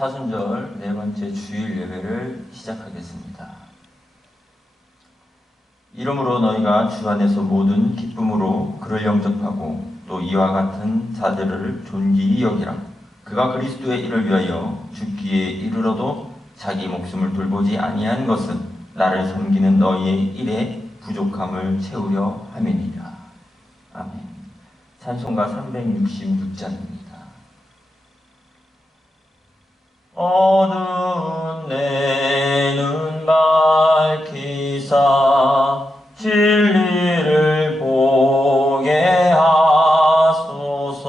사순절 네 번째 주일 예배를 시작하겠습니다. 이러므로 너희가 주 안에서 모든 기쁨으로 그를 영접하고 또 이와 같은 자들을 존귀히 여기라. 그가 그리스도의 일을 위하여 죽기에 이르러도 자기 목숨을 돌보지 아니한 것은 나를 섬기는 너희의 일에 부족함을 채우려 함이니라. 아멘. 찬송가 366장입니다. 어두운 내 눈 밝히사 진리를 보게 하소서.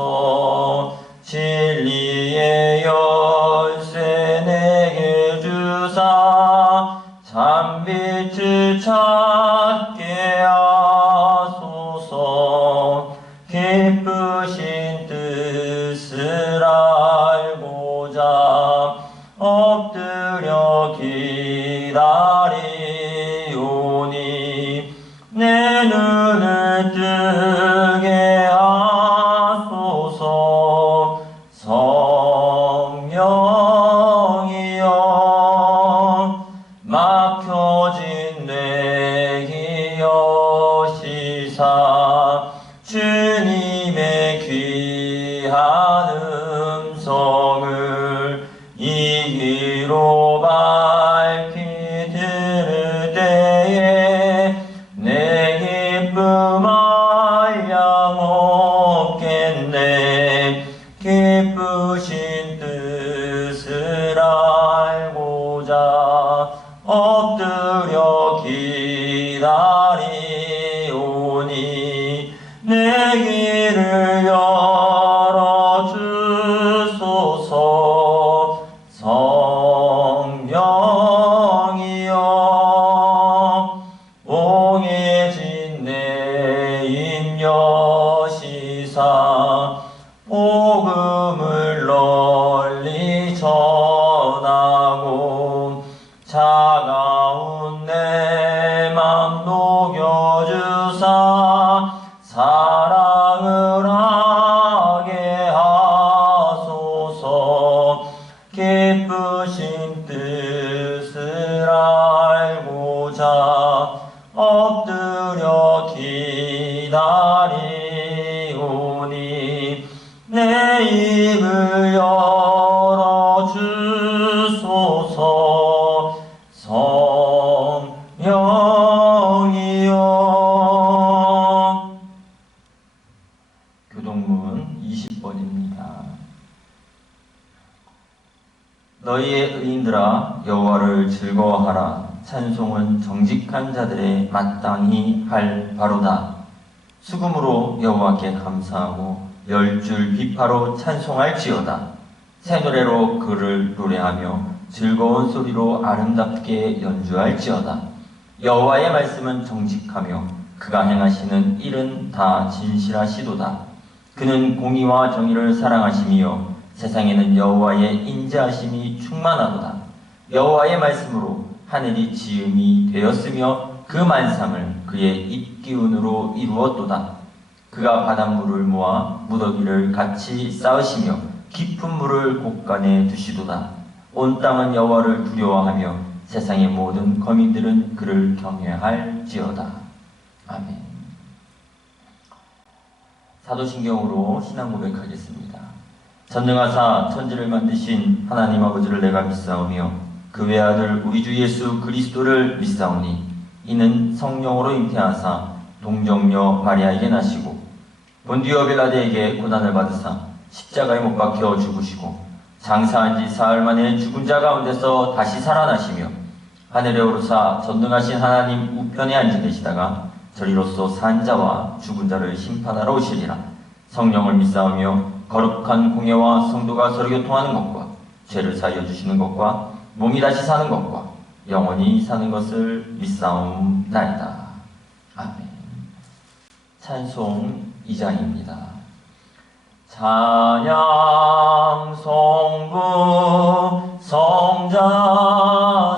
진리의 열쇠 내게 주사 참빛을 찾게 하소서. 기쁘신 뜻을 알고자 엎드려 기다리오니 내 눈을 뜨게 하소서. 성령이여 막혀진 뇌 여시사 주님의 귀한 음성을 이 귀로 밝히 들을 때에 내 기쁨 한량없겠네. 기쁘신 뜻을 알고자 엎드려 기다리오니 내 길을 열어주소서. 성령이여 옹해진 내 입 여시사 복음을 널리 전하고 차가운 내 맘 녹여주사 사랑을 하게 하소서. 기쁘신 뜻을 알고자 엎드려 기다리오니 내 입을 열어주소서. 성령이여. 교동문 20번입니다. 너희의 의인들아 여호와를 즐거워하라. 찬송은 정직한 자들의 마땅히 할 바로다. 수금으로 여호와께 감사하고 열줄 비파로 찬송할지어다. 새 노래로 그를 노래하며 즐거운 소리로 아름답게 연주할지어다. 여호와의 말씀은 정직하며 그가 행하시는 일은 다 진실하시도다. 그는 공의와 정의를 사랑하시며 세상에는 여호와의 인자하심이 충만하도다. 여호와의 말씀으로 하늘이 지음이 되었으며 그 만상을 그의 입기운으로 이루었도다. 그가 바닷물을 모아 무더기를 같이 쌓으시며 깊은 물을 곳간에 두시도다. 온 땅은 여호와를 두려워하며 세상의 모든 거민들은 그를 경외할지어다. 아멘. 사도신경으로 신앙 고백하겠습니다. 전능하사 천지를 만드신 하나님 아버지를 내가 믿사오며 그 외아들 우리 주 예수 그리스도를 믿사오니 이는 성령으로 잉태하사 동정녀 마리아에게 나시고 본디오 빌라데에게 고난을 받으사 십자가에 못 박혀 죽으시고 장사한 지 사흘 만에 죽은 자 가운데서 다시 살아나시며 하늘에 오르사 전능하신 하나님 우편에 앉아 계시다가 저리로서 산 자와 죽은 자를 심판하러 오시리라. 성령을 믿사오며 거룩한 공예와 성도가 서로 교통하는 것과 죄를 사하여 주시는 것과 몸이 다시 사는 것과 영원히 사는 것을 믿사옵나이다. 아멘. 찬송 2장입니다. 찬양 성부 성자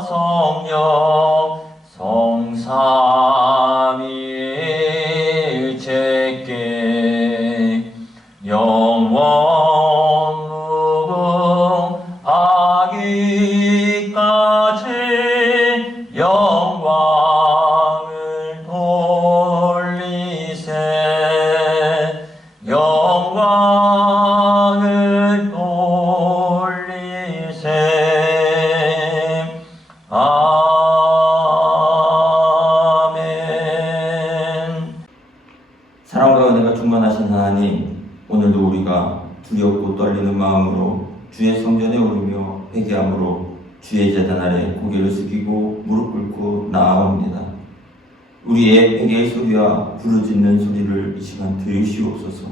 성령 성삼일체께 영원 무궁하게 사랑과 은혜가 충만하신 하나님, 오늘도 우리가 두렵고 떨리는 마음으로 주의 성전에 오르며 회개함으로 주의 제단 아래 고개를 숙이고 무릎 꿇고 나아옵니다. 우리의 회개의 소리와 부르짖는 소리를 이 시간 들으시옵소서.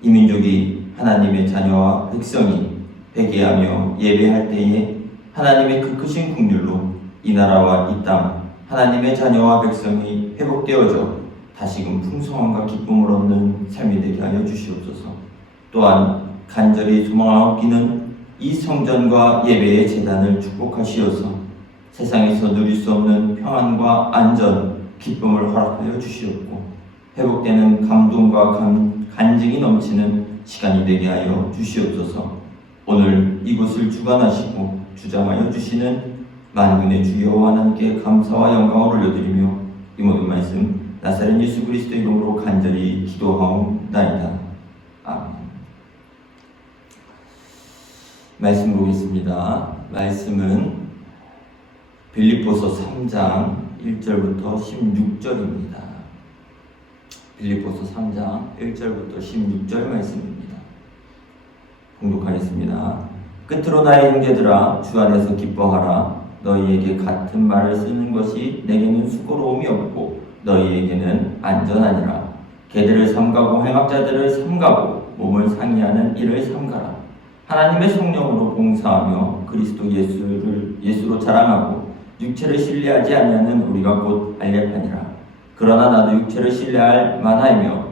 이 민족이 하나님의 자녀와 백성이 회개하며 예배할 때에 하나님의 그 크신 긍휼로 이 나라와 이 땅 하나님의 자녀와 백성이 회복되어져 다시금 풍성함과 기쁨을 얻는 삶이 되게 하여 주시옵소서. 또한 간절히 소망하옵기는 이 성전과 예배의 제단을 축복하시어서 세상에서 누릴 수 없는 평안과 안전, 기쁨을 허락하여 주시옵고 회복되는 감동과 간증이 넘치는 시간이 되게 하여 주시옵소서. 오늘 이곳을 주관하시고 주장하여 주시는 만군의 주 여호와 하나님께 감사와 영광을 올려드리며 이 모든 말씀 나사렛 예수 그리스도 이름으로 간절히 기도하옵나이다. 아멘. 말씀 보겠습니다. 말씀은 빌립보서 3장 1절부터 16절입니다. 빌립보서 3장 1절부터 16절 말씀입니다. 봉독하겠습니다. 끝으로 나의 형제들아, 주 안에서 기뻐하라. 너희에게 같은 말을 쓰는 것이 내게는 수고로움이 없고 너희에게는 안전하니라. 개들을 삼가고 행악자들을 삼가고 몸을 상의하는 일을 삼가라. 하나님의 성령으로 봉사하며 그리스도 예수로 자랑하고 육체를 신뢰하지 아니하는 우리가 곧 알레파니라. 그러나 나도 육체를 신뢰할 만하며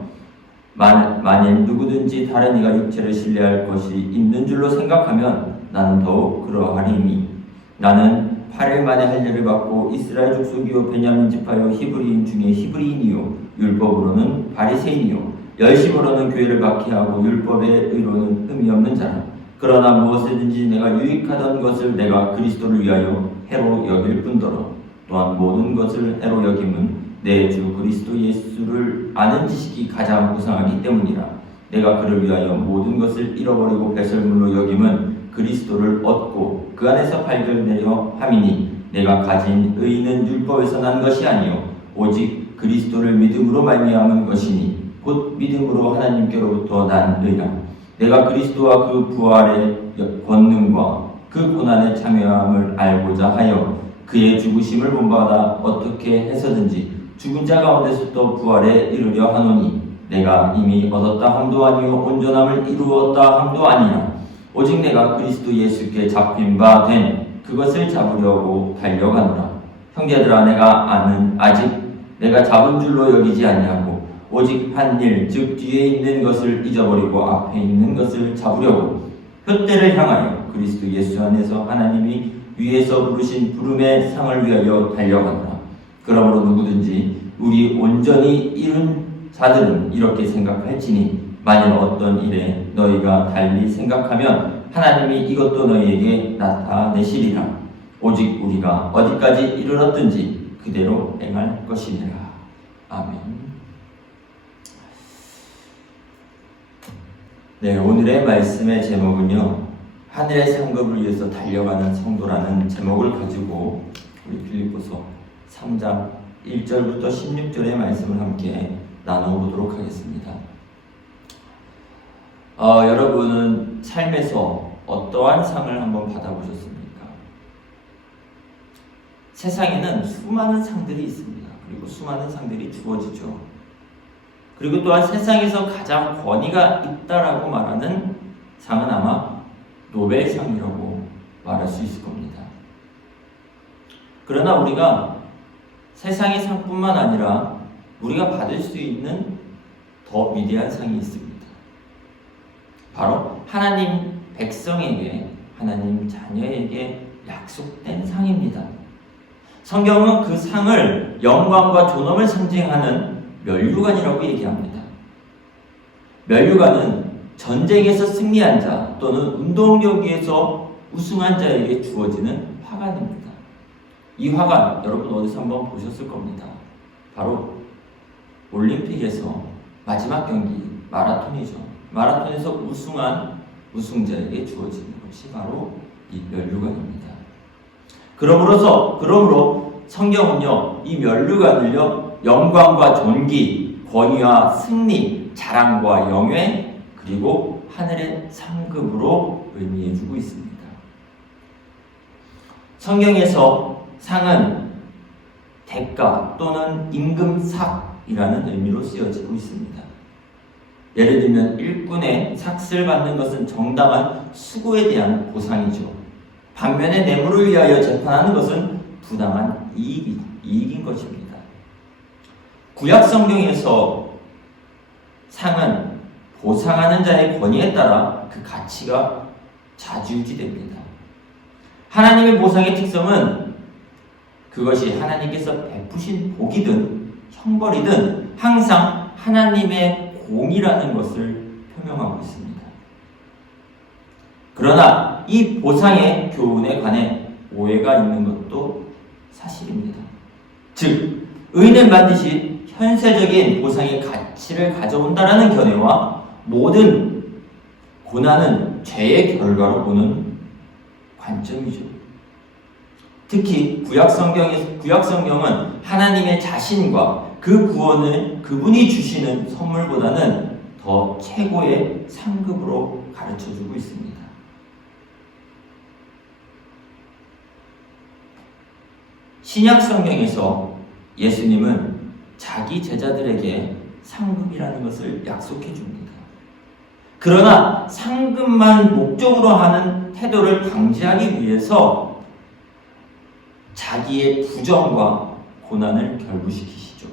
만일 누구든지 다른 이가 육체를 신뢰할 것이 있는 줄로 생각하면 나는 더욱 그러하리니 나는 8일 만에 할례를 받고 이스라엘 족속이요 베냐민 지파요 히브리인 중에 히브리인이요 율법으로는 바리새인이요 열심으로는 교회를 박해하고 율법의 의로는 흠이 없는 자라. 그러나 무엇이든지 내가 유익하던 것을 내가 그리스도를 위하여 해로 여길 뿐더러 또한 모든 것을 해로 여김은 내 주 그리스도 예수를 아는 지식이 가장 무상하기 때문이라. 내가 그를 위하여 모든 것을 잃어버리고 배설물로 여김은 그리스도를 얻고 그 안에서 발견되려 함이니 내가 가진 의는 율법에서 난 것이 아니요 오직 그리스도를 믿음으로 말미암은 것이니 곧 믿음으로 하나님께로부터 난 의라. 내가 그리스도와 그 부활의 권능과 그 고난에 참여함을 알고자 하여 그의 죽으심을 본받아 어떻게 해서든지 죽은 자 가운데서 또 부활에 이르려 하노니 내가 이미 얻었다 함도 아니요 온전함을 이루었다 함도 아니라 오직 내가 그리스도 예수께 잡힌 바 된 그것을 잡으려고 달려가노라. 형제들아, 아직 내가 잡은 줄로 여기지 아니하고 오직 한 일, 즉 뒤에 있는 것을 잊어버리고 앞에 있는 것을 잡으려고 푯대를 향하여 그리스도 예수 안에서 하나님이 위에서 부르신 부름의 상을 위하여 달려가노라. 그러므로 누구든지 우리 온전히 이룬 자들은 이렇게 생각할지니 만일 어떤 일에 너희가 달리 생각하면 하나님이 이것도 너희에게 나타내시리라. 오직 우리가 어디까지 이르렀든지 그대로 행할 것이니라. 아멘. 네, 오늘의 말씀의 제목은요, 하늘의 상급을 위해서 달려가는 성도라는 제목을 가지고 우리 빌립보서 3장 1절부터 16절의 말씀을 함께 나눠보도록 하겠습니다. 여러분은 삶에서 어떠한 상을 한번 받아보셨습니까? 세상에는 수많은 상들이 있습니다. 그리고 수많은 상들이 주어지죠. 그리고 또한 세상에서 가장 권위가 있다라고 말하는 상은 아마 노벨상이라고 말할 수 있을 겁니다. 그러나 우리가 세상의 상뿐만 아니라 우리가 받을 수 있는 더 위대한 상이 있습니다. 바로 하나님 백성에게, 하나님 자녀에게 약속된 상입니다. 성경은 그 상을 영광과 존엄을 상징하는 멸류관이라고 얘기합니다. 멸류관은 전쟁에서 승리한 자 또는 운동 경기에서 우승한 자에게 주어지는 화관입니다. 이 화관 여러분 어디서 한번 보셨을 겁니다. 바로 올림픽에서 마지막 경기 마라톤이죠. 마라톤에서 우승한 우승자에게 주어지는 것이 바로 이 멸류관입니다. 그러므로 성경은요, 이 멸류관을요, 영광과 존귀, 권위와 승리, 자랑과 영예, 그리고 하늘의 상급으로 의미해주고 있습니다. 성경에서 상은 대가 또는 임금삭이라는 의미로 쓰여지고 있습니다. 예를 들면 일꾼의 삭슬 받는 것은 정당한 수고에 대한 보상이죠. 반면에 뇌물을 위하여 재판하는 것은 부당한 이익인 것입니다. 구약 성경에서 상은 보상하는 자의 권위에 따라 그 가치가 좌지우지됩니다. 하나님의 보상의 특성은 그것이 하나님께서 베푸신 복이든 형벌이든 항상 하나님의 공이라는 것을 표명하고 있습니다. 그러나 이 보상의 교훈에 관해 오해가 있는 것도 사실입니다. 즉, 의는 반드시 현세적인 보상의 가치를 가져온다라는 견해와 모든 고난은 죄의 결과로 보는 관점이죠. 특히 구약 성경은 하나님의 자신과 그 구원을 그분이 주시는 선물보다는 더 최고의 상급으로 가르쳐주고 있습니다. 신약 성경에서 예수님은 자기 제자들에게 상급이라는 것을 약속해 줍니다. 그러나 상급만 목적으로 하는 태도를 방지하기 위해서 자기의 부정과 고난을 결부시키시죠.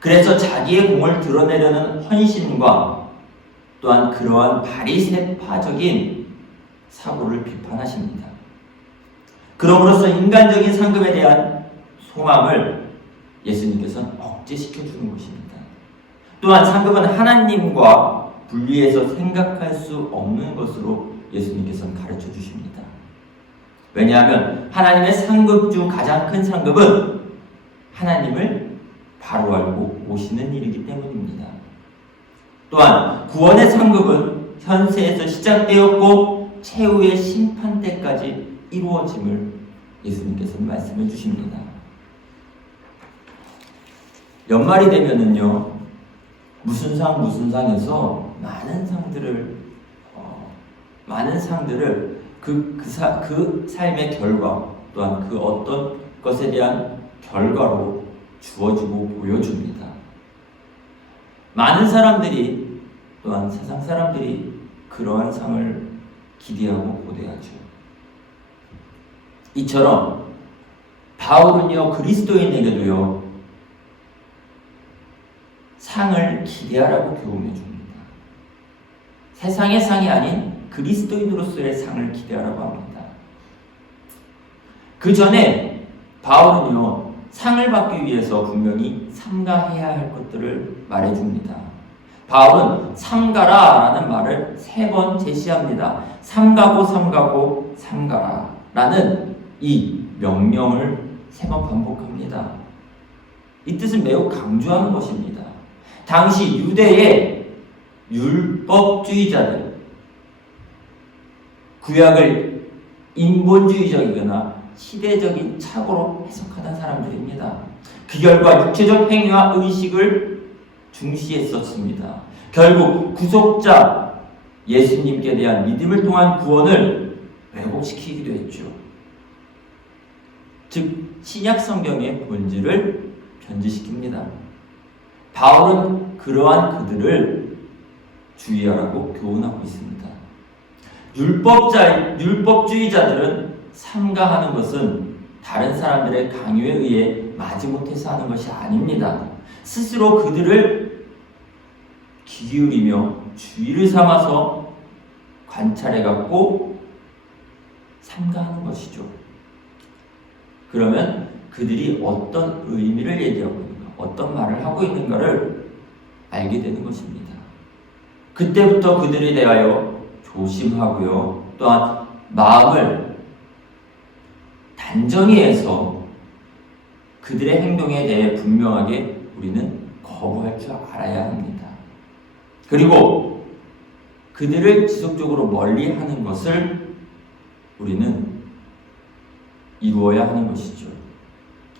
그래서 자기의 공을 드러내려는 헌신과 또한 그러한 바리새파적인 사고를 비판하십니다. 그럼으로써 인간적인 상급에 대한 소망을 예수님께서는 억제시켜주는 것입니다. 또한 상급은 하나님과 분리해서 생각할 수 없는 것으로 예수님께서는 가르쳐 주십니다. 왜냐하면 하나님의 상급 중 가장 큰 상급은 하나님을 바로 알고 오시는 일이기 때문입니다. 또한 구원의 상급은 현세에서 시작되었고 최후의 심판 때까지 이루어짐을 예수님께서는 말씀해 주십니다. 연말이 되면은요, 무슨 상에서 많은 상들을 그 삶의 결과 또한 그 어떤 것에 대한 결과로 주어지고 보여줍니다. 많은 사람들이 또한 세상 사람들이 그러한 상을 기대하고 고대하죠. 이처럼 바울은요, 그리스도인에게도요, 상을 기대하라고 교훈해 줍니다. 세상의 상이 아닌 그리스도인으로서의 상을 기대하라고 합니다. 그 전에 바울은요, 상을 받기 위해서 분명히 삼가해야 할 것들을 말해줍니다. 바울은 삼가라라는 말을 3번 제시합니다. 삼가고 삼가라라는 이 명령을 3번 반복합니다. 이 뜻은 매우 강조하는 것입니다. 당시 유대의 율법주의자들, 구약을 인본주의적이거나 시대적인 착오로 해석하던 사람들입니다. 그 결과 육체적 행위와 의식을 중시했었습니다. 결국 구속자 예수님께 대한 믿음을 통한 구원을 왜곡시키기도 했죠. 즉 신약 성경의 본질을 변질시킵니다. 바울은 그러한 그들을 주의하라고 교훈하고 있습니다. 율법주의자들은 삼가하는 것은 다른 사람들의 강요에 의해 마지못해서 하는 것이 아닙니다. 스스로 그들을 귀 기울이며 주의를 삼아서 관찰해갖고 삼가하는 것이죠. 그러면 그들이 어떤 의미를 얘기하고 있는가, 어떤 말을 하고 있는가를 알게 되는 것입니다. 그때부터 그들에 대하여 조심하고요, 또한 마음을 단정히 해서 그들의 행동에 대해 분명하게 우리는 거부할 줄 알아야 합니다. 그리고 그들을 지속적으로 멀리하는 것을 우리는 이루어야 하는 것이죠.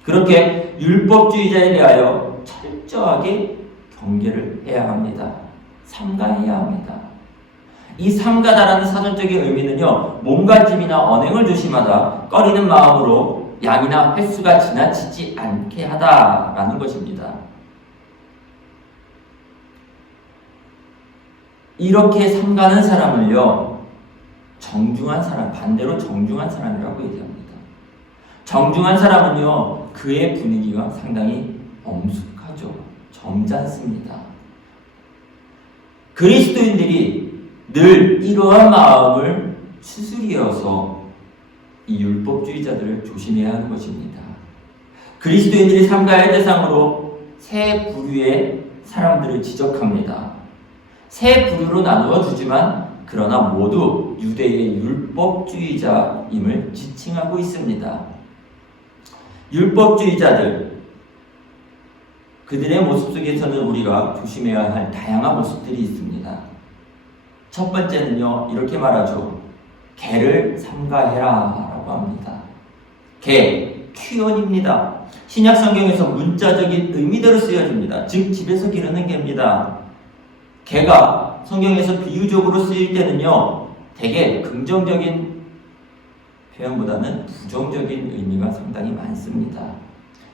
그렇게 율법주의자에 대하여 철저하게 경계를 해야 합니다. 삼가해야 합니다. 이 삼가다라는 사전적인 의미는요, 몸가짐이나 언행을 조심하다, 꺼리는 마음으로 양이나 횟수가 지나치지 않게 하다라는 것입니다. 이렇게 삼가는 사람을요, 정중한 사람, 반대로 정중한 사람이라고 얘기합니다. 정중한 사람은요, 그의 분위기가 상당히 엄숙하죠. 점잖습니다. 그리스도인들이 늘 이러한 마음을 추스리어서 이 율법주의자들을 조심해야 하는 것입니다. 그리스도인들이 삼가의 대상으로 세 부류의 사람들을 지적합니다. 세 부류로 나누어 주지만 그러나 모두 유대의 율법주의자임을 지칭하고 있습니다. 율법주의자들, 그들의 모습 속에서는 우리가 조심해야 할 다양한 모습들이 있습니다. 첫 번째는요, 이렇게 말하죠. 개를 삼가해라 라고 합니다. 개, 퀴언입니다. 신약 성경에서 문자적인 의미대로 쓰여집니다. 즉 집에서 기르는 개입니다. 개가 성경에서 비유적으로 쓰일 때는요, 대개 긍정적인 표현보다는 부정적인 의미가 상당히 많습니다.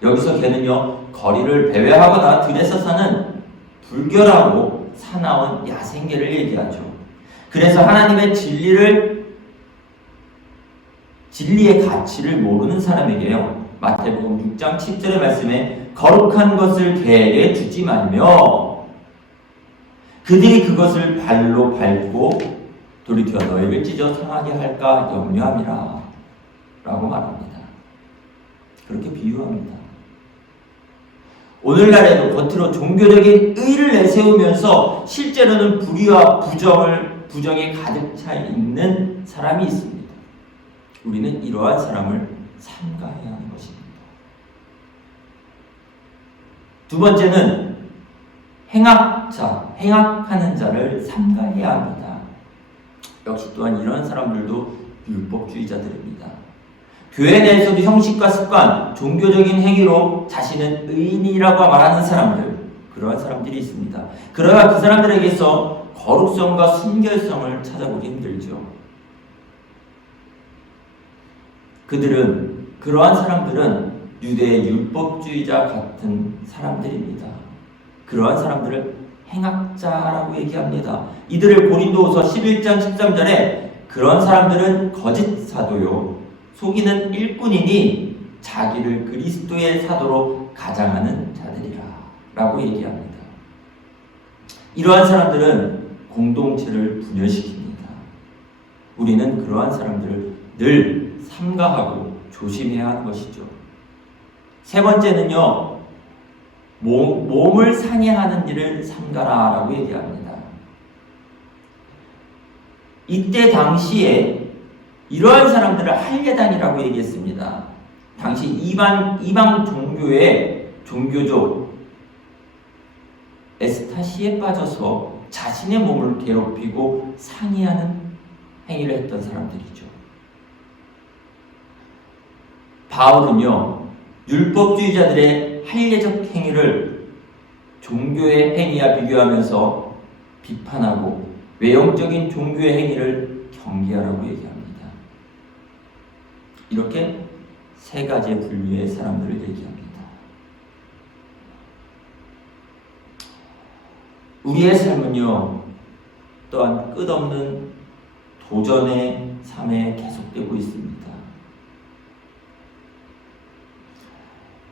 여기서 개는요, 거리를 배회하거나 들에서 사는 불결하고 사나운 야생개를 얘기하죠. 그래서 하나님의 진리의 가치를 모르는 사람에게요, 마태복음 6장 7절의 말씀에 거룩한 것을 개에게 주지 말며 그들이 그것을 발로 밟고 돌이켜 너희를 찢어 상하게 할까 염려함이라 라고 말합니다. 그렇게 비유합니다. 오늘날에도 겉으로 종교적인 의를 내세우면서 실제로는 불의와 부정에 가득 차 있는 사람이 있습니다. 우리는 이러한 사람을 삼가해야 하는 것입니다. 두 번째는 행악하는 자를 삼가해야 합니다. 역시 또한 이런 사람들도 율법주의자들입니다. 교회 내에서도 형식과 습관, 종교적인 행위로 자신은 의인이라고 말하는 사람들, 그러한 사람들이 있습니다. 그러나 그 사람들에게서 거룩성과 순결성을 찾아보기 힘들죠. 그러한 사람들은 유대의 율법주의자 같은 사람들입니다. 그러한 사람들을 행악자라고 얘기합니다. 이들을 고린도후서 11장 13절에 그런 사람들은 거짓 사도요, 속이는 일꾼이니 자기를 그리스도의 사도로 가장하는 자들이라 라고 얘기합니다. 이러한 사람들은 공동체를 분열시킵니다. 우리는 그러한 사람들을 늘 삼가하고 조심해야 하는 것이죠. 세 번째는요, 몸을 상해하는 일을 삼가라 라고 얘기합니다. 이때 당시에 이러한 사람들을 할례단이라고 얘기했습니다. 당시 이방 종교의 종교적 에스타시에 빠져서 자신의 몸을 괴롭히고 상해하는 행위를 했던 사람들이죠. 바울은요, 율법주의자들의 할례적 행위를 종교의 행위와 비교하면서 비판하고 외형적인 종교의 행위를 경계하라고 얘기합니다. 이렇게 세 가지의 분류의 사람들을 얘기합니다. 우리의 삶은요, 또한 끝없는 도전의 삶에 계속되고 있습니다.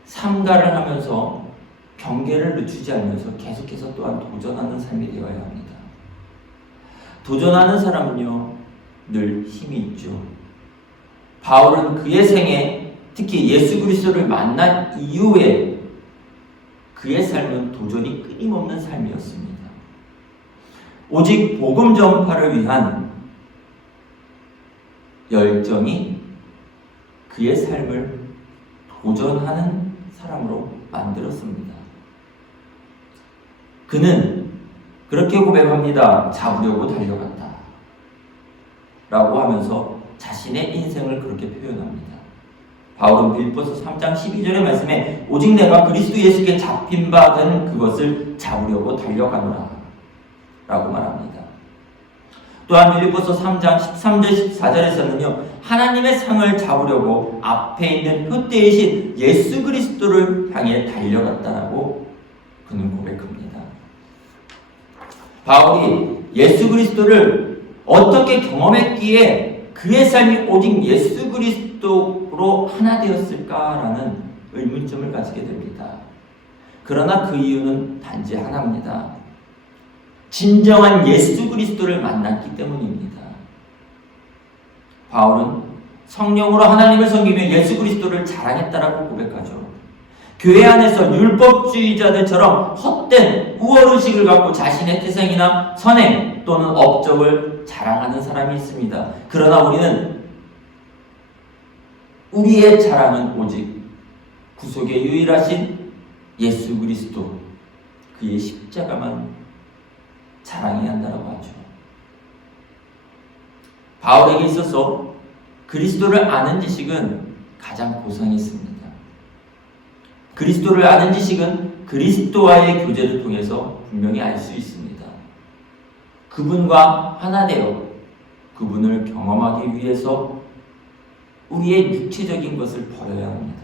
삼가를 하면서 경계를 늦추지 않으면서 계속해서 또한 도전하는 삶이 되어야 합니다. 도전하는 사람은요, 늘 힘이 있죠. 바울은 그의 생에 특히 예수 그리스도를 만난 이후에 그의 삶은 도전이 끊임없는 삶이었습니다. 오직 복음 전파를 위한 열정이 그의 삶을 도전하는 사람으로 만들었습니다. 그는 그렇게 고백합니다. 잡으려고 달려갔다 라고 하면서 자신의 인생을 그렇게 표현합니다. 바울은 빌립보서 3장 12절의 말씀에 오직 내가 그리스도 예수께 잡힌 바 된 그것을 잡으려고 달려가노라 라고 말합니다. 또한 빌립보서 3장 13절 14절에서는요 하나님의 상을 잡으려고 앞에 있는 표대이신 예수 그리스도를 향해 달려갔다라고 그는 고백합니다. 바울이 예수 그리스도를 어떻게 경험했기에 그의 삶이 오직 예수 그리스도로 하나 되었을까라는 의문점을 가지게 됩니다. 그러나 그 이유는 단지 하나입니다. 진정한 예수 그리스도를 만났기 때문입니다. 바울은 성령으로 하나님을 섬기며 예수 그리스도를 자랑했다라고 고백하죠. 교회 안에서 율법주의자들처럼 헛된 우월의식을 갖고 자신의 태생이나 선행 또는 업적을 자랑하는 사람이 있습니다. 그러나 우리의 자랑은 오직 구속의 유일하신 예수 그리스도, 그의 십자가만 자랑해야 한다고 하죠. 바울에게 있어서 그리스도를 아는 지식은 가장 고상이 있습니다. 그리스도를 아는 지식은 그리스도와의 교제를 통해서 분명히 알 수 있습니다. 그분과 하나 되어 그분을 경험하기 위해서 우리의 육체적인 것을 버려야 합니다.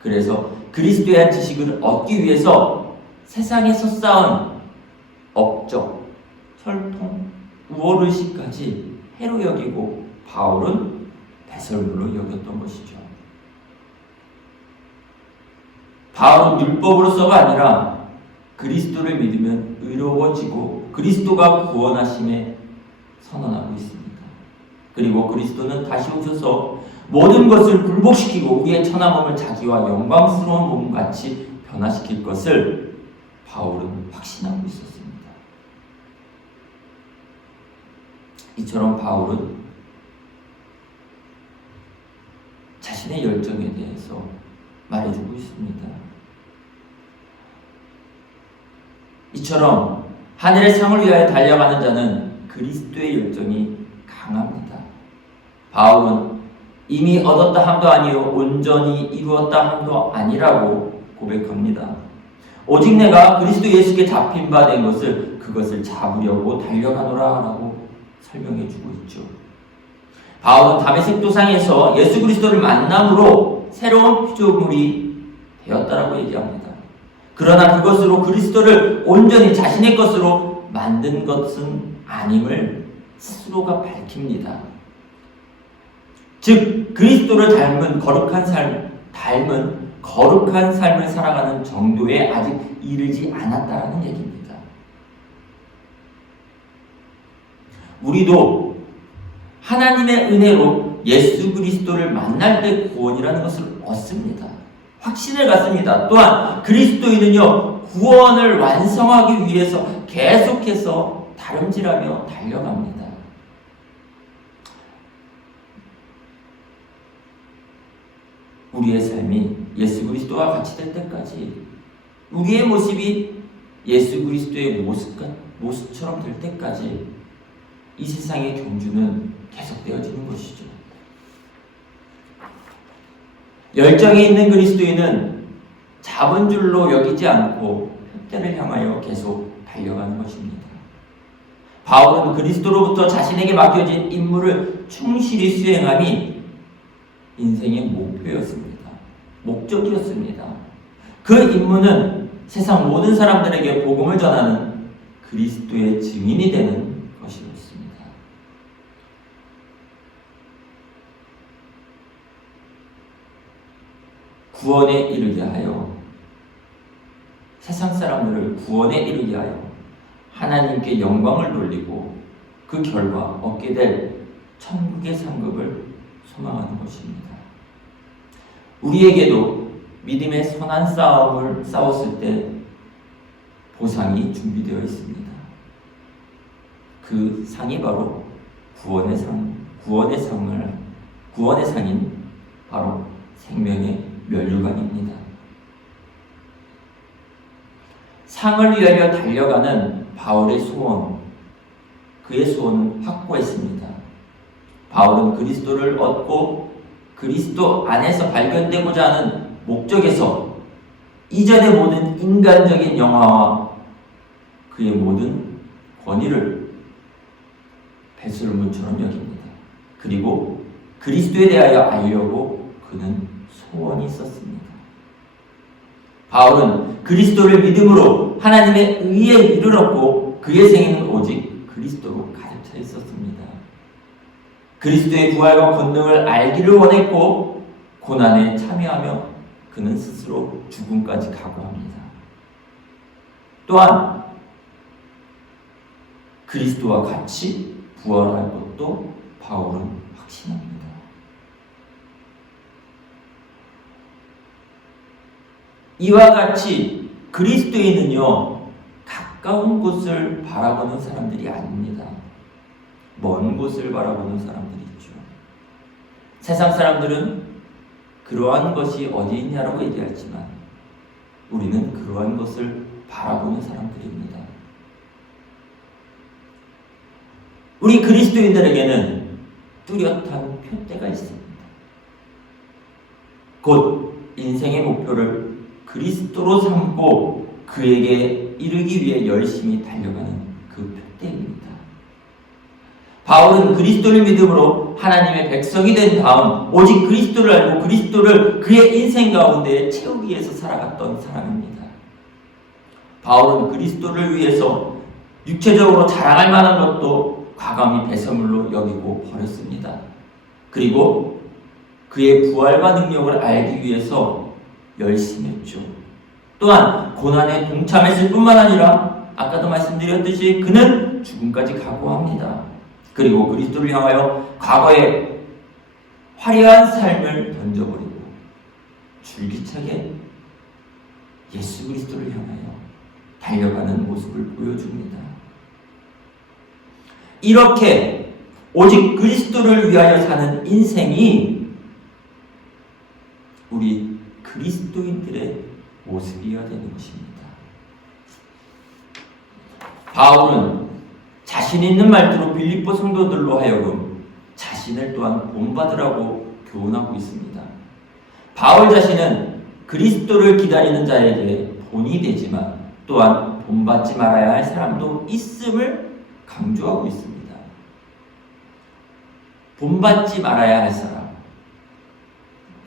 그래서 그리스도에 대한 지식을 얻기 위해서 세상에서 쌓은 업적, 혈통, 우월의식까지 해로 여기고 바울은 배설물로 여겼던 것이죠. 바울은 율법으로서가 아니라 그리스도를 믿으면 의로워지고 그리스도가 구원하심에 선언하고 있습니다. 그리고 그리스도는 다시 오셔서 모든 것을 굴복시키고 우리의 천한 몸을 자기와 영광스러운 몸같이 변화시킬 것을 바울은 확신하고 있었습니다. 이처럼 바울은 자신의 열정에 대해서 말해주고 있습니다. 이처럼 하늘의 상을 위하여 달려가는 자는 그리스도의 열정이 강합니다. 바울은 이미 얻었다 함도 아니요 온전히 이루었다 함도 아니라고 고백합니다. 오직 내가 그리스도 예수께 잡힌 바 된 것을 그것을 잡으려고 달려가노라 라고 설명해주고 있죠. 바울은 다메섹 도상에서 예수 그리스도를 만남으로 새로운 피조물이 되었다라고 얘기합니다. 그러나 그것으로 그리스도를 온전히 자신의 것으로 만든 것은 아님을 스스로가 밝힙니다. 즉 그리스도를 닮은 거룩한 삶을 살아가는 정도에 아직 이르지 않았다라는 얘기입니다. 우리도 하나님의 은혜로 예수 그리스도를 만날 때 구원이라는 것을 얻습니다. 확신을 갖습니다. 또한 그리스도인은요 구원을 완성하기 위해서 계속해서 다름질하며 달려갑니다. 우리의 삶이 예수 그리스도와 같이 될 때까지, 우리의 모습이 예수 그리스도의 모습처럼 될 때까지 이 세상의 경주는 계속되어지는 것이죠. 열정이 있는 그리스도인은 잡은 줄로 여기지 않고 표대를 향하여 계속 달려가는 것입니다. 바울은 그리스도로부터 자신에게 맡겨진 임무를 충실히 수행함이 인생의 목표였습니다. 목적이었습니다. 그 임무는 세상 모든 사람들에게 복음을 전하는 그리스도의 증인이 되는 것이었습니다. 구원에 이르게 하여, 세상 사람들을 구원에 이르게 하여 하나님께 영광을 돌리고 그 결과 얻게 될 천국의 상급을 소망하는 것입니다. 우리에게도 믿음의 선한 싸움을 싸웠을 때 보상이 준비되어 있습니다. 그 상이 바로 구원의 상인 바로 생명의 면류관입니다. 상을 위하여 달려가는 바울의 소원, 그의 소원은 확고했습니다. 바울은 그리스도를 얻고 그리스도 안에서 발견되고자 하는 목적에서 이전의 모든 인간적인 영화와 그의 모든 권위를 배설물처럼 여깁니다. 그리고 그리스도에 대하여 알려고 그는 소원이 있었습니다. 바울은 그리스도를 믿음으로 하나님의 의에 이르렀고 그의 생애는 오직 그리스도로 가득 차 있었습니다. 그리스도의 부활과 권능을 알기를 원했고 고난에 참여하며 그는 스스로 죽음까지 각오합니다. 또한 그리스도와 같이 부활할 것도 바울은 확신합니다. 이와 같이 그리스도인은요, 가까운 곳을 바라보는 사람들이 아닙니다. 먼 곳을 바라보는 사람들이죠. 세상 사람들은 그러한 것이 어디 있냐라고 얘기하지만 우리는 그러한 것을 바라보는 사람들입니다. 우리 그리스도인들에게는 뚜렷한 표대가 있습니다. 곧 인생의 목표를 그리스도로 삼고 그에게 이르기 위해 열심히 달려가는 그 표대입니다. 바울은 그리스도를 믿음으로 하나님의 백성이 된 다음 오직 그리스도를 알고 그리스도를 그의 인생 가운데 채우기 위해서 살아갔던 사람입니다. 바울은 그리스도를 위해서 육체적으로 자랑할 만한 것도 과감히 배설물로 여기고 버렸습니다. 그리고 그의 부활과 능력을 알기 위해서 열심히 했죠. 또한 고난에 동참했을 뿐만 아니라 아까도 말씀드렸듯이 그는 죽음까지 각오합니다. 그리고 그리스도를 향하여 과거의 화려한 삶을 던져버리고 줄기차게 예수 그리스도를 향하여 달려가는 모습을 보여줍니다. 이렇게 오직 그리스도를 위하여 사는 인생이 우리 그리스도인들의 모습이어야 되는 것입니다. 바울은 자신 있는 말투로 빌립보 성도들로 하여금 자신을 또한 본받으라고 교훈하고 있습니다. 바울 자신은 그리스도를 기다리는 자에게 본이 되지만 또한 본받지 말아야 할 사람도 있음을 강조하고 있습니다. 본받지 말아야 할 사람.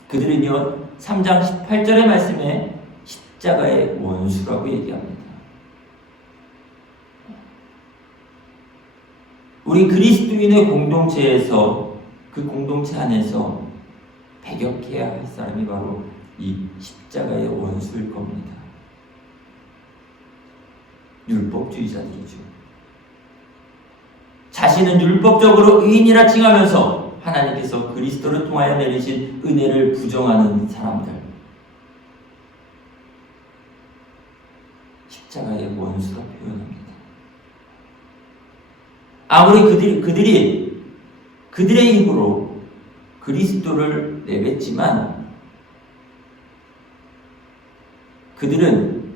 그들은요, 3장 18절의 말씀에 십자가의 원수라고 얘기합니다. 우리 그리스도인의 공동체에서 그 공동체 안에서 배격해야 할 사람이 바로 이 십자가의 원수일 겁니다. 율법주의자들이죠. 자신은 율법적으로 의인이라 칭하면서 하나님께서 그리스도를 통하여 내리신 은혜를 부정하는 사람들. 십자가의 원수라 표현합니다. 아무리 그들의 입으로 그리스도를 내뱉지만 그들은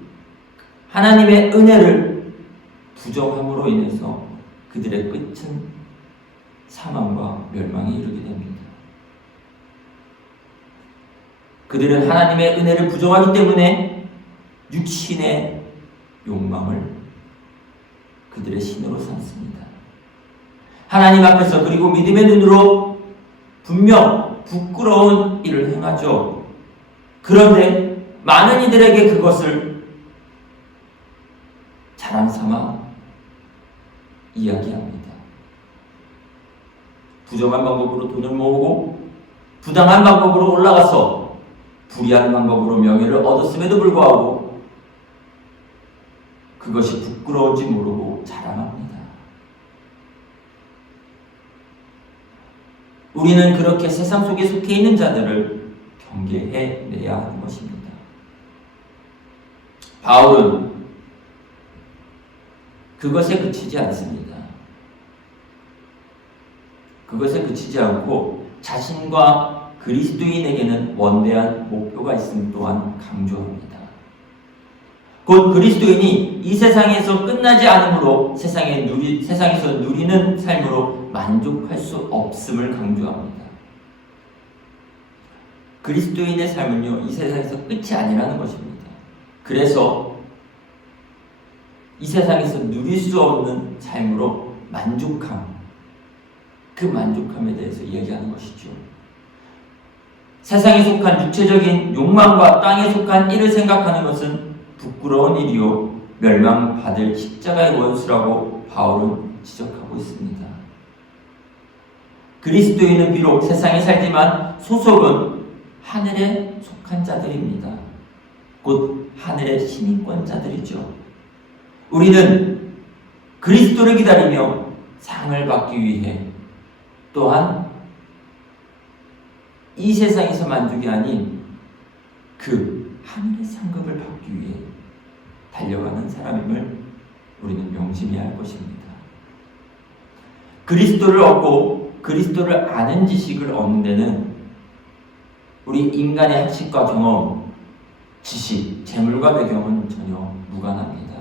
하나님의 은혜를 부정함으로 인해서 그들의 끝은 사망과 멸망에 이르게 됩니다. 그들은 하나님의 은혜를 부정하기 때문에 육신의 욕망을 그들의 신으로 삼습니다. 하나님 앞에서 그리고 믿음의 눈으로 분명 부끄러운 일을 행하죠. 그런데 많은 이들에게 그것을 자랑 삼아 이야기합니다. 부정한 방법으로 돈을 모으고 부당한 방법으로 올라가서 불의한 방법으로 명예를 얻었음에도 불구하고 그것이 부끄러운지 모르고 자랑합니다. 우리는 그렇게 세상 속에 속해 있는 자들을 경계해내야 하는 것입니다. 바울은 그것에 그치지 않습니다. 그것에 그치지 않고 자신과 그리스도인에게는 원대한 목표가 있음 또한 강조합니다. 곧 그리스도인이 이 세상에서 끝나지 않으므로 세상에서 누리는 삶으로 만족할 수 없음을 강조합니다. 그리스도인의 삶은요, 이 세상에서 끝이 아니라는 것입니다. 그래서 이 세상에서 누릴 수 없는 삶으로 만족함, 그 만족함에 대해서 이야기하는 것이죠. 세상에 속한 육체적인 욕망과 땅에 속한 일을 생각하는 것은 부끄러운 일이요 멸망받을 십자가의 원수라고 바울은 지적하고 있습니다. 그리스도인은 비록 세상에 살지만 소속은 하늘에 속한 자들입니다. 곧 하늘의 시민권자들이죠. 우리는 그리스도를 기다리며 상을 받기 위해, 또한 이 세상에서 만족이 아닌 그 하늘의 상급을 받기 위해 달려가는 사람임을 우리는 명심해야 할 것입니다. 그리스도를 얻고 그리스도를 아는 지식을 얻는 데는 우리 인간의 학식과 경험, 지식, 재물과 배경은 전혀 무관합니다.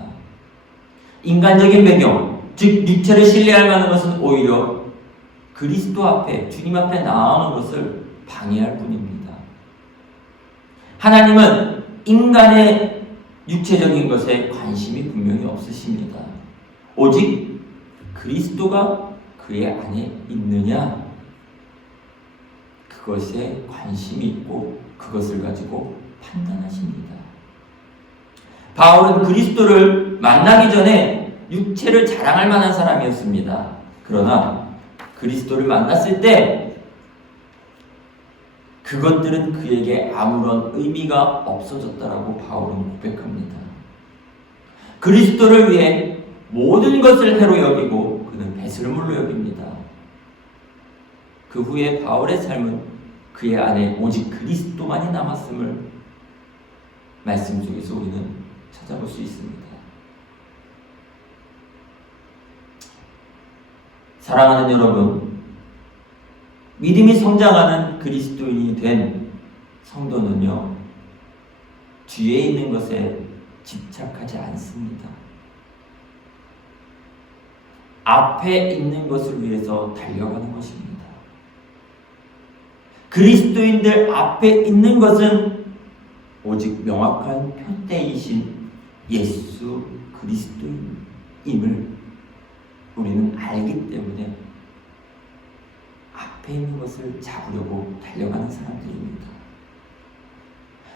인간적인 배경, 즉 육체를 신뢰할 만한 것은 오히려 그리스도 앞에, 주님 앞에 나아오는 것을 방해할 뿐입니다. 하나님은 인간의 육체적인 것에 관심이 분명히 없으십니다. 오직 그리스도가 그의 안에 있느냐, 그것에 관심이 있고 그것을 가지고 판단하십니다. 바울은 그리스도를 만나기 전에 육체를 자랑할 만한 사람이었습니다. 그러나 그리스도를 만났을 때 그것들은 그에게 아무런 의미가 없어졌다라고 바울은 고백합니다. 그리스도를 위해 모든 것을 해로 여기고 그는 배설물로 여깁니다. 그 후에 바울의 삶은 그의 안에 오직 그리스도만이 남았음을 말씀 속에서 우리는 찾아볼 수 있습니다. 사랑하는 여러분, 믿음이 성장하는 그리스도인이 된 성도는요, 뒤에 있는 것에 집착하지 않습니다. 앞에 있는 것을 위해서 달려가는 것입니다. 그리스도인들 앞에 있는 것은 오직 명확한 표대이신 예수 그리스도임을 우리는 알기 때문에 앞에 있는 것을 잡으려고 달려가는 사람들입니다.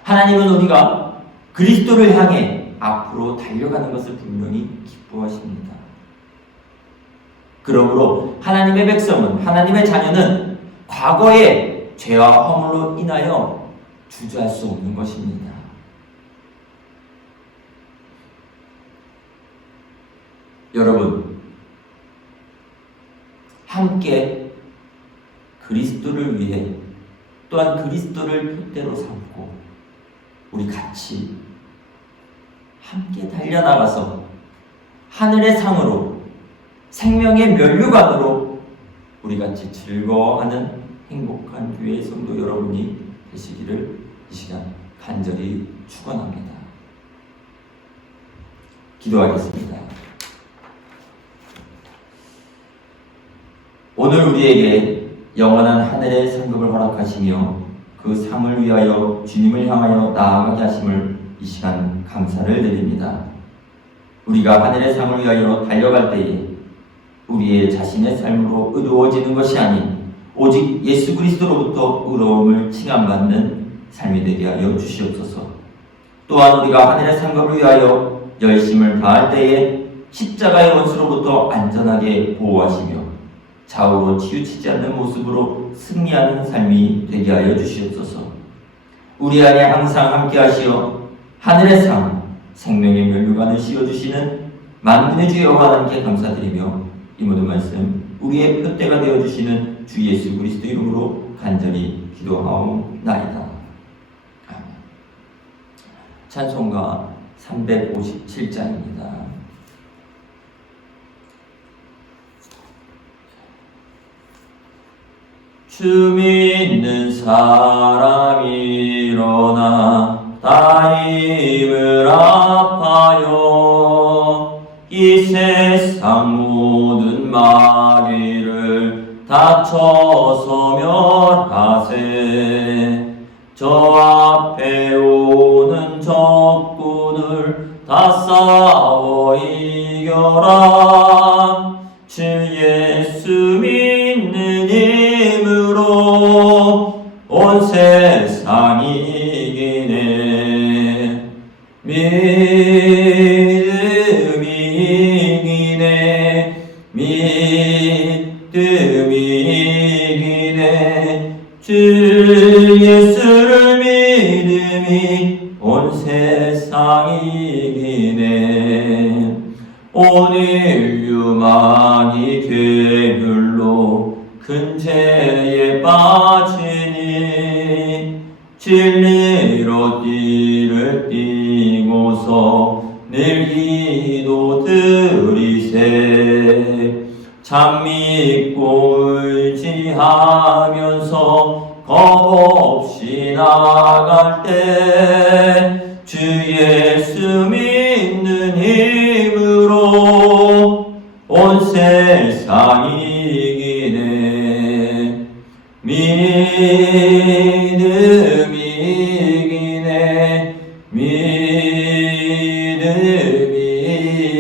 하나님은 우리가 그리스도를 향해 앞으로 달려가는 것을 분명히 기뻐하십니다. 그러므로 하나님의 백성은, 하나님의 자녀는 과거의 죄와 허물로 인하여 주저할 수 없는 것입니다. 여러분, 함께 그리스도를 위해, 또한 그리스도를 표대로 삼고 우리 같이 함께 달려나가서 하늘의 상으로, 생명의 면류관으로 우리 같이 즐거워하는 행복한 교회의 성도 여러분이 되시기를 이 시간 간절히 축원합니다. 기도하겠습니다. 오늘 우리에게 영원한 하늘의 상급을 허락하시며 그 상을 위하여 주님을 향하여 나아가게 하심을 이 시간 감사를 드립니다. 우리가 하늘의 상을 위하여 달려갈 때에 우리의 자신의 삶으로 의로워지는 것이 아닌 오직 예수 그리스도로부터 의로움을 칭함받는 삶이 되게 하여 주시옵소서. 또한 우리가 하늘의 상급을 위하여 열심을 다할 때에 십자가의 원수로부터 안전하게 보호하시며 좌우로 치우치지 않는 모습으로 승리하는 삶이 되게 하여 주시옵소서. 우리 안에 항상 함께 하시어 하늘의 상, 생명의 면류관을 씌워주시는 만군의 주 여호와 하나님께 감사드리며 이 모든 말씀 우리의 표대가 되어주시는 주 예수 그리스도 이름으로 간절히 기도하옵나이다. 아멘. 찬송가 357장입니다. 주 믿는 사람이 일어나 다 힘을 합하여 이 세상 모든 마귀를 다쳐서 멸하세. 저 앞에 오는 적군을 다 싸워 이겨라. 주 예수 믿는 힘으로 온 세상이 이기네. 믿음이 이기네. 믿음이 이기네. 주 예수를 믿음이 온 세상이 이기네. 온 인류만이 괴멸로 큰 죄에 빠지니 진리로 띠를 띠고서 늘 기도 드리세. 참 믿고 의지하면서 겁없이 나갈 때 주 예수 믿는 힘으로 온 세상이 이기네. 믿음이 이기네. 믿음이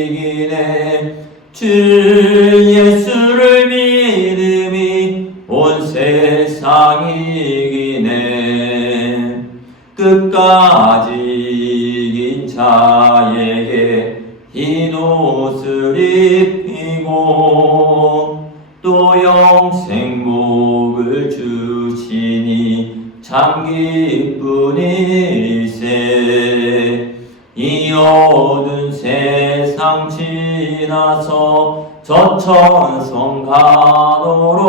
이기네. 주 예수를 믿음이 온 세상이 이기네. 끝까지 이긴 자에게 흰 옷을 입히고 또 영생복을 주시니 참 기쁜 일세. 이 어두운 세상 지나서 저 천성 가도록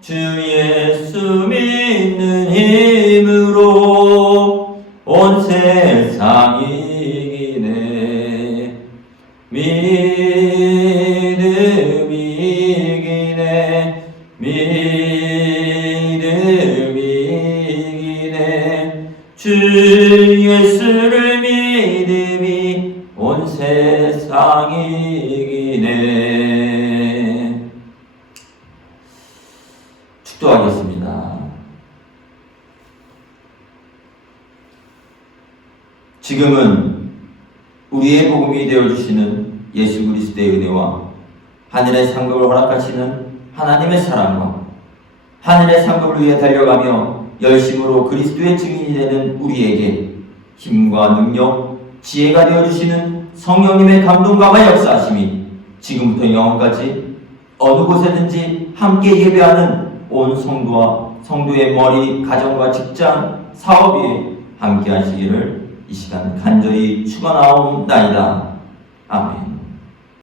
주 예수 믿는 힘으로 온 세상이 이기네. 믿음이 이기네. 믿음이 이기네. 주 예수를 믿음이 온 세상이 이기네. 축도하겠습니다. 지금은 우리의 복음이 되어주시는 예수 그리스도의 은혜와 하늘의 상급을 허락하시는 하나님의 사랑과 하늘의 상급을 위해 달려가며 열심으로 그리스도의 증인이 되는 우리에게 힘과 능력, 지혜가 되어주시는 성령님의 감동과 역사하심이 지금부터 영원까지 어느 곳에든지 함께 예배하는 온 성도와 성도의 머리, 가정과 직장, 사업에 함께 하시기를 이 시간 간절히 축원하옵나이다. 아멘.